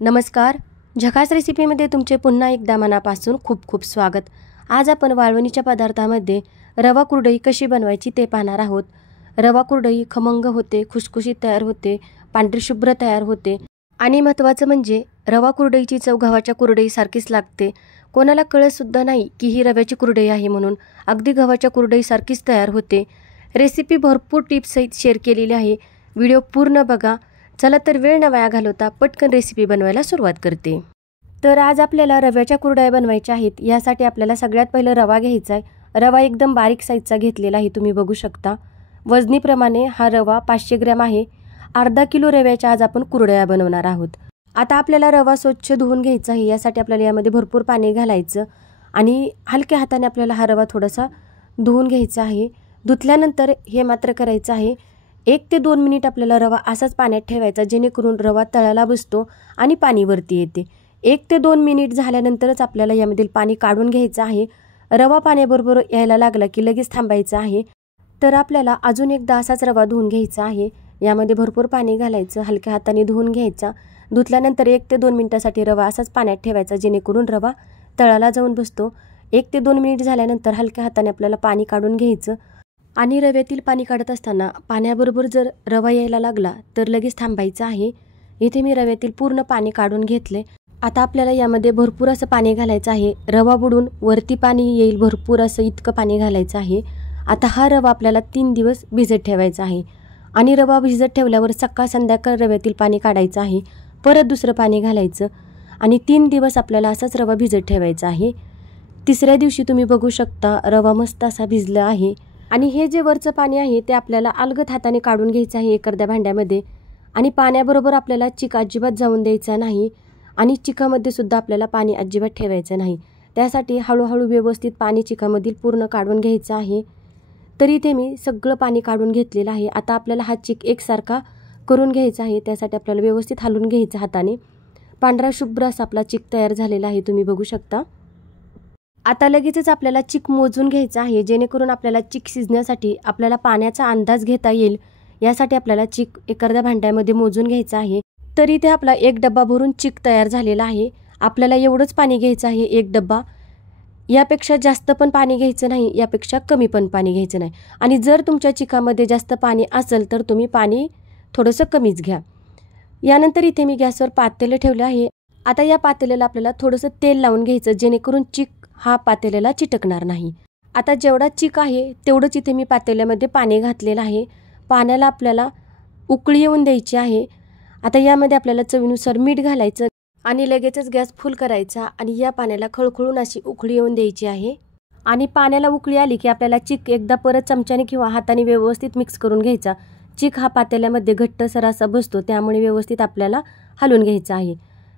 नमस्कार. झकास रेसिपीमध्ये तुमचे पुन्हा एकदा मनापासून खूप खूप स्वागत. आज आपण वाळवणीच्या पदार्थामध्ये रवा कुरडई कशी बनवायची ते पाहणार आहोत. रवा कुरडई खमंग होते, खुसखुशीत तयार होते, पांढरी शुभ्र तयार होते आणि महत्त्वाचं म्हणजे रवा कुरडईची चव गव्हाच्या कुरडईसारखीच लागते. कोणाला कळतसुद्धा नाही की ही रव्याची कुरडई आहे म्हणून. अगदी गव्हाच्या कुरडईसारखीच तयार होते. रेसिपी भरपूर टिप्ससहित शेअर केलेली आहे. व्हिडिओ पूर्ण बघा. चला तर वेळ न वाया घालवता पटकन रेसिपी बनवायला सुरुवात करते. तर आज आपल्याला रव्याच्या कुरडया बनवायच्या आहेत. यासाठी आपल्याला सगळ्यात पहिलं रवा घ्यायचा आहे. रवा एकदम बारीक साईजचा घेतलेला आहे, तुम्ही बघू शकता. वजनीप्रमाणे हा रवा 500 ग्रॅम आहे. अर्धा किलो रव्याच्या आज आपण कुरडया बनवणार आहोत. आता आपल्याला रवा स्वच्छ धुवून घ्यायचा आहे. यासाठी आपल्याला यामध्ये भरपूर पाणी घालायचं आणि हलक्या हाताने आपल्याला हा रवा थोडासा धुवून घ्यायचा आहे. धुतल्यानंतर हे मात्र करायचं आहे 1 ते 2 मिनिट आपल्याला रवा असाच पाण्यात ठेवायचा, जेणेकरून रवा तळाला बसतो आणि पाणी वरती येते. 1 ते 2 मिनिट झाल्यानंतरच आपल्याला यामधील पाणी काढून घ्यायचं आहे. रवा पाण्याबरोबर यायला लागला की लगेच थांबायचं आहे. तर आपल्याला अजून एकदा असाच रवा धुवून घ्यायचा आहे. यामध्ये भरपूर पाणी घालायचं, हलक्या हाताने धुवून घ्यायचा. धुतल्यानंतर 1 ते 2 मिनिटासाठी रवा असाच पाण्यात ठेवायचा, जेणेकरून रवा तळाला जाऊन बसतो. 1 ते 2 मिनिट झाल्यानंतर हलक्या हाताने आपल्याला पाणी काढून घ्यायचं आणि रव्यातील पाणी काढत असताना पाण्याबरोबर जर रवा यायला लागला तर लगेच थांबायचं आहे. इथे मी रव्यातील पूर्ण पाणी काढून घेतले. आता आपल्याला यामध्ये भरपूर असं पाणी घालायचं आहे. रवा बुडून वरती पाणी येईल भरपूर असं इतकं पाणी घालायचं आहे. आता हा रवा आपल्याला 3 दिवस भिजत ठेवायचा आहे आणि रवा भिजत ठेवल्यावर सकाळ संध्याकाळ रव्यातील पाणी काढायचं आहे. परत दुसरं पाणी घालायचं आणि 3 दिवस आपल्याला असाच रवा भिजत ठेवायचा आहे. तिसऱ्या दिवशी तुम्ही बघू शकता रवा मस्त असा भिजला आहे आणि हे जे वरचं पाणी आहे ते आपल्याला अलगद हाताने काढून घ्यायचं आहे एखाद्या भांड्यामध्ये. आणि पाण्याबरोबर आपल्याला चिक अजिबात जाऊन द्यायचा नाही आणि चिकामध्ये सुद्धा आपल्याला पाणी अजिबात ठेवायचं नाही. त्यासाठी हळूहळू व्यवस्थित पाणी चिकामधील पूर्ण काढून घ्यायचं आहे. तरी इथे मी सगळं पाणी काढून घेतलेलं आहे. आता आपल्याला हा चिक एकसारखा करून घ्यायचा आहे. त्यासाठी आपल्याला व्यवस्थित हलवून घ्यायचं हाताने. पांढरा शुभ्र असा आपला चिक तयार झालेला आहे, तुम्ही बघू शकता. आता लगेचच आपल्याला चिक मोजून घ्यायचा आहे, जेणेकरून आपल्याला चिक शिजण्यासाठी आपल्याला पाण्याचा अंदाज घेता येईल. यासाठी आपल्याला चिक एखाद्या भांड्यामध्ये मोजून घ्यायचा आहे. तरी इथे आपला 1 डब्बा भरून चिक तयार झालेला आहे. आपल्याला एवढंच पाणी घ्यायचं आहे, 1 डब्बा. यापेक्षा जास्त पण पाणी घ्यायचं नाही, यापेक्षा कमी पण पाणी घ्यायचं नाही. आणि जर तुमच्या चिकामध्ये जास्त पाणी असेल तर तुम्ही पाणी थोडंसं कमीच घ्या. यानंतर इथे मी गॅसवर पातेलं ठेवलं आहे. आता या पातेल्याला आपल्याला थोडंसं तेल लावून घ्यायचं, जेणेकरून चिक हा पातेल्याला चिटकणार नाही. आता जेवढा चिक आहे तेवढंच इथे मी पातेल्यामध्ये पाणी घातलेलं आहे. पाण्याला आपल्याला उकळी येऊन द्यायची आहे. आता यामध्ये आपल्याला चवीनुसार मीठ घालायचं आणि लगेचच गॅस फुल करायचा आणि या पाण्याला खळखळून अशी उकळी येऊन द्यायची आहे. आणि पाण्याला उकळी आली की आपल्याला चिक एकदा परत चमच्याने किंवा हाताने व्यवस्थित मिक्स करून घ्यायचा. चिक हा पातेल्यामध्ये घट्टसर असा बसतो, त्यामुळे व्यवस्थित आपल्याला हलवून घ्यायचं आहे.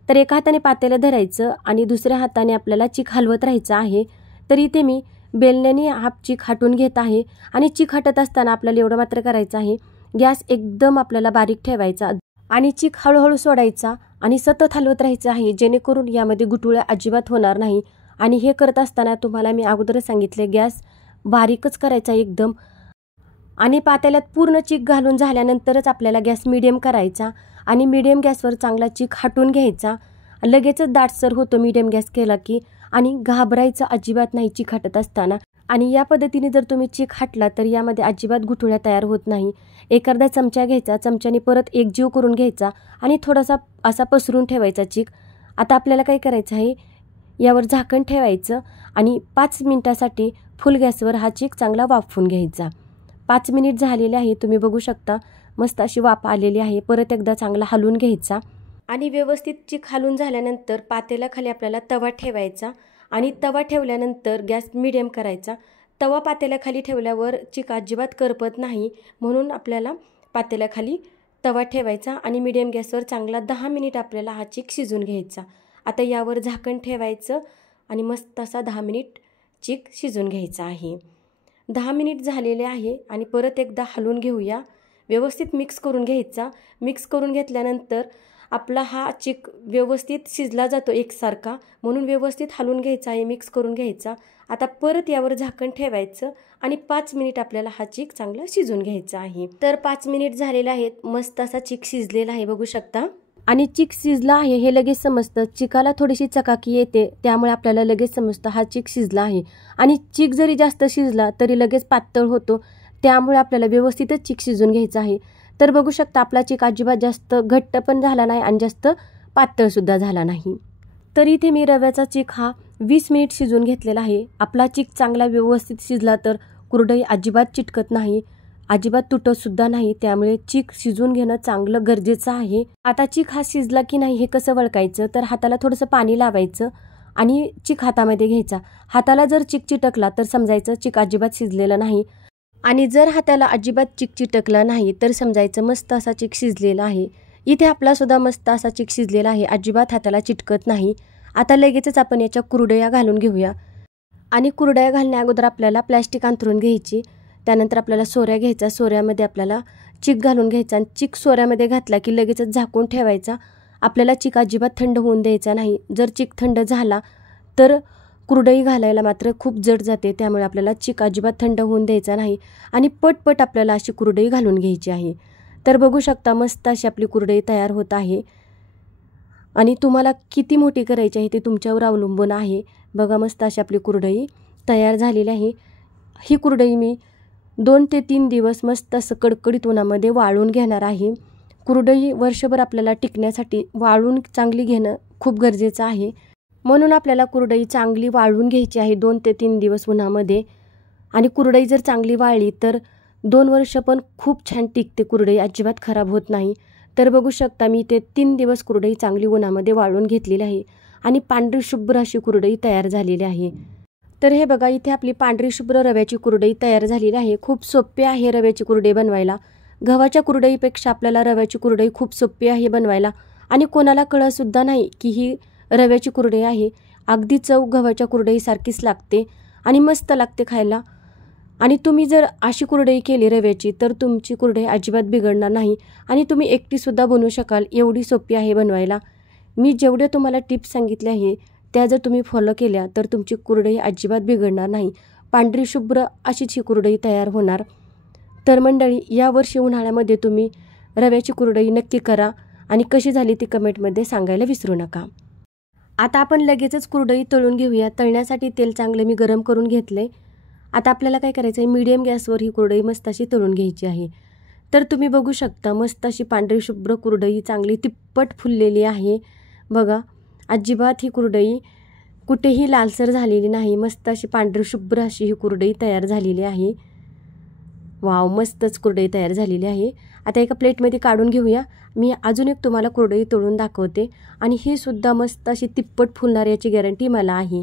तर एका हाताने पातेलं धरायचं आणि दुसऱ्या हाताने आपल्याला चिक हलवत राहायचं आहे. तर इथे मी बेलण्याने हा चिक हटवून घेत आहे आणि चिक हटत असताना आपल्याला एवढं मात्र करायचं आहे, गॅस एकदम आपल्याला बारीक ठेवायचा आणि चिक हळूहळू सोडायचा आणि सतत हलवत राहायचं आहे, जेणेकरून यामध्ये गुठळ्या अजिबात होणार नाही. आणि हे करत असताना तुम्हाला मी अगोदरच सांगितले, गॅस बारीकच करायचा एकदम. आणि पातेल्यात पूर्ण चिक घालून झाल्यानंतरच आपल्याला गॅस मीडियम करायचा आणि मीडियम गॅसवर चांगला चिक हटवून घ्यायचा. लगेचच दाटसर होतो मीडियम गॅस केला की. आणि घाबरायचं अजिबात नाही चिक हटत असताना. आणि या पद्धतीने जर तुम्ही चिक हटला तर यामध्ये अजिबात गुठळ्या तयार होत नाही. एखादा चमचा घ्यायचा, चमच्याने परत एकजीव करून घ्यायचा आणि थोडासा असा पसरून ठेवायचा चिक. आता आपल्याला काय करायचं आहे, यावर झाकण ठेवायचं आणि 5 मिनिटासाठी फुल गॅसवर हा चिक चांगला वाफवून घ्यायचा. 5 मिनिट झालेले आहे, तुम्ही बघू शकता. मस्त अशी वाफ आलेली आहे. परत एकदा चांगला हलवून घ्यायचा आणि व्यवस्थित चिक हलवून झाल्यानंतर पातेल्याखाली आपल्याला तवा ठेवायचा आणि तवा ठेवल्यानंतर गॅस मीडियम करायचा. तवा पातेल्याखाली ठेवल्यावर चिक अजिबात करपत नाही, म्हणून आपल्याला पातेल्याखाली तवा ठेवायचा आणि मीडियम गॅसवर चांगला 10 मिनिट आपल्याला हा चिक शिजून घ्यायचा. आता यावर झाकण ठेवायचं आणि मस्त असा 10 मिनिट चिक शिजून घ्यायचा आहे. 10 मिनिट झालेले आहे आणि परत एकदा हलवून घेऊया. व्यवस्थित मिक्स करून घ्यायचा. मिक्स करून घेतल्यानंतर आपला हा चिक व्यवस्थित शिजला जातो एकसारखा, म्हणून व्यवस्थित हलवून घ्यायचा आहे, मिक्स करून घ्यायचा. आता परत यावर झाकण ठेवायचं आणि 5 मिनिट आपल्याला हा चिक चांगला शिजून घ्यायचा आहे. तर 5 मिनिट झालेले आहेत. मस्त असा चिक शिजलेला आहे, बघू शकता. आणि चीक शिजला आहे हे लगेच समजतं. चिकाला थोडीशी चकाकी येते, त्यामुळे आपल्याला लगेच समजतं हा चीक शिजला आहे. आणि चीक जरी जास्त शिजला तरी लगेच पातळ होतो, त्यामुळे आपल्याला व्यवस्थितच चीक शिजून घ्यायचा आहे. तर बघू शकता आपला चीक अजिबात जास्त घट्ट पण झाला नाही आणि जास्त पातळसुद्धा झाला नाही. तर इथे मी रव्याचा चीक हा 20 मिनिट शिजून घेतलेला आहे. आपला चीक चांगला व्यवस्थित शिजला तर कुरडई अजिबात चिटकत नाही, अजिबात तुटतसुद्धा नाही. त्यामुळे चीक शिजून घेणं चांगलं गरजेचं आहे. आता चीक हा शिजला की नाही हे कसं ओळखायचं, तर हाताला थोडंसं पाणी लावायचं आणि चीक हातामध्ये घ्यायचा. हाताला जर चीक चिटकला तर समजायचं चीक अजिबात शिजलेलं नाही, आणि जर हाताला अजिबात चीक चिटकला नाही तर समजायचं मस्त असा चीक शिजलेला आहे. इथे आपला सुद्धा मस्त असा चीक शिजलेला आहे, अजिबात हाताला चिटकत नाही. आता लगेचच आपण याच्या कुरडया घालून घेऊया. आणि कुरडया घालण्या अगोदर आपल्याला प्लॅस्टिक अंथरून घ्यायची. त्यानंतर आपल्याला सोऱ्या घ्यायचा, सोऱ्यामध्ये आपल्याला चीक घालून घ्यायचा आणि चीक सोऱ्यामध्ये घातला की लगेचच झाकून ठेवायचा. आपल्याला चीक अजिबात थंड होऊन द्यायचा नाही. जर चीक थंड झाला तर कुरडई घालायला मात्र खूप जड जाते, त्यामुळे आपल्याला चीक अजिबात थंड होऊन द्यायचा नाही आणि पटपट आपल्याला अशी कुरडई घालून घ्यायची आहे. तर बघू शकता मस्त अशी आपली कुरडई तयार होत आहे. आणि तुम्हाला किती मोठी करायची आहे ते तुमच्यावर अवलंबून आहे. बघा मस्त अशी आपली कुरडई तयार झालेली आहे. ही कुरडई मी 2 ते 3 दिवस मस्त असं कडकडीत उन्हामध्ये वाळून घेणार आहे. कुरडई वर्षभर आपल्याला टिकण्यासाठी वाळून चांगली घेणं खूप गरजेचं आहे. म्हणून आपल्याला कुरडई चांगली वाळून घ्यायची आहे 2 ते 3 दिवस उन्हामध्ये. आणि कुरडई जर चांगली वाळली तर 2 वर्ष पण खूप छान टिकते, कुरडई अजिबात खराब होत नाही. तर बघू शकता मी ते 3 दिवस कुरडई चांगली उन्हामध्ये वाळून घेतलेली आहे आणि पांढरी शुभ्र अशी कुरडई तयार झालेली आहे. तर हे बघा इथे आपली पांढरी शुभ्र रव्याची कुरडई तयार झालेली आहे. खूप सोपी आहे रव्याची कुरडई बनवायला. गव्हाच्या कुरडईपेक्षा आपल्याला रव्याची कुरडई खूप सोपी आहे बनवायला आणि कोणाला कळतसुद्धा नाही की ही रव्याची कुरडई आहे. अगदी चव गव्हाच्या कुरडईसारखीच लागते आणि मस्त लागते खायला. आणि तुम्ही जर अशी कुरडई केली रव्याची तर तुमची कुरडई अजिबात बिघडणार नाही आणि तुम्ही एकटीसुद्धा बनवू शकाल, एवढी सोपी आहे बनवायला. मी जेवढे तुम्हाला टिप्स सांगितले आहे त्या जर तुम्ही फॉलो केल्या तर तुमची कुरडई अजिबात बिघडणार नाही. पांढरी शुभ्र अशीच ही कुरडई तयार होणार. तर मंडळी, यावर्षी उन्हाळ्यामध्ये तुम्ही रव्याची कुरडई नक्की करा आणि कशी झाली ती कमेंटमध्ये सांगायला विसरू नका. आता आपण लगेचच कुरडई तळून घेऊया. तळण्यासाठी तेल चांगलं मी गरम करून घेतले. आता आपल्याला काय करायचं आहे, मीडियम गॅसवर ही कुरडई मस्त अशी तळून घ्यायची आहे. तर तुम्ही बघू शकता मस्त अशी पांढरी शुभ्र कुरडई चांगली तिप्पट फुललेली आहे. बघा अजिबात ही कुरडई कुठेही लालसर झालेली नाही. मस्त अशी पांढरी शुभ्र अशी ही कुरडई तयार झालेली आहे. वाव, मस्तच कुरडई तयार झालेली आहे. आता एका प्लेटमध्ये काढून घेऊया. मी अजून एक तुम्हाला कुरडई तळून दाखवते आणि ही सुद्धा मस्त अशी तिप्पट फुलणार याची गॅरंटी मला आहे.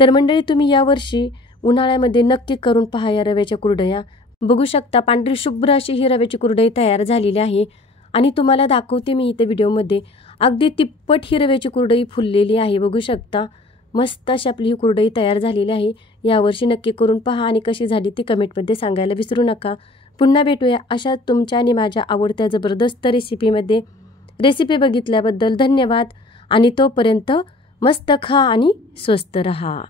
तर मंडळी, तुम्ही यावर्षी उन्हाळ्यामध्ये नक्की करून पहा या रव्याच्या कुरडया. बघू शकता पांढरी शुभ्र अशी ही रव्याची कुरडई तयार झालेली आहे आणि तुम्हाला दाखवते मी इथे व्हिडिओमध्ये अगदी तिप्पट ही रव्याची कुरडई फुललेली आहे. बघू शकता मस्त अशी आपली ही कुरडई तयार झालेली आहे. यावर्षी नक्की करून पहा आणि कशी झाली ती कमेंटमध्ये सांगायला विसरू नका. पुन्हा भेटूया अशा तुमच्या आणि माझ्या आवडत्या जबरदस्त रेसिपीमध्ये. रेसिपी बघितल्याबद्दल धन्यवाद आणि तोपर्यंत मस्त खा आणि स्वस्त रहा.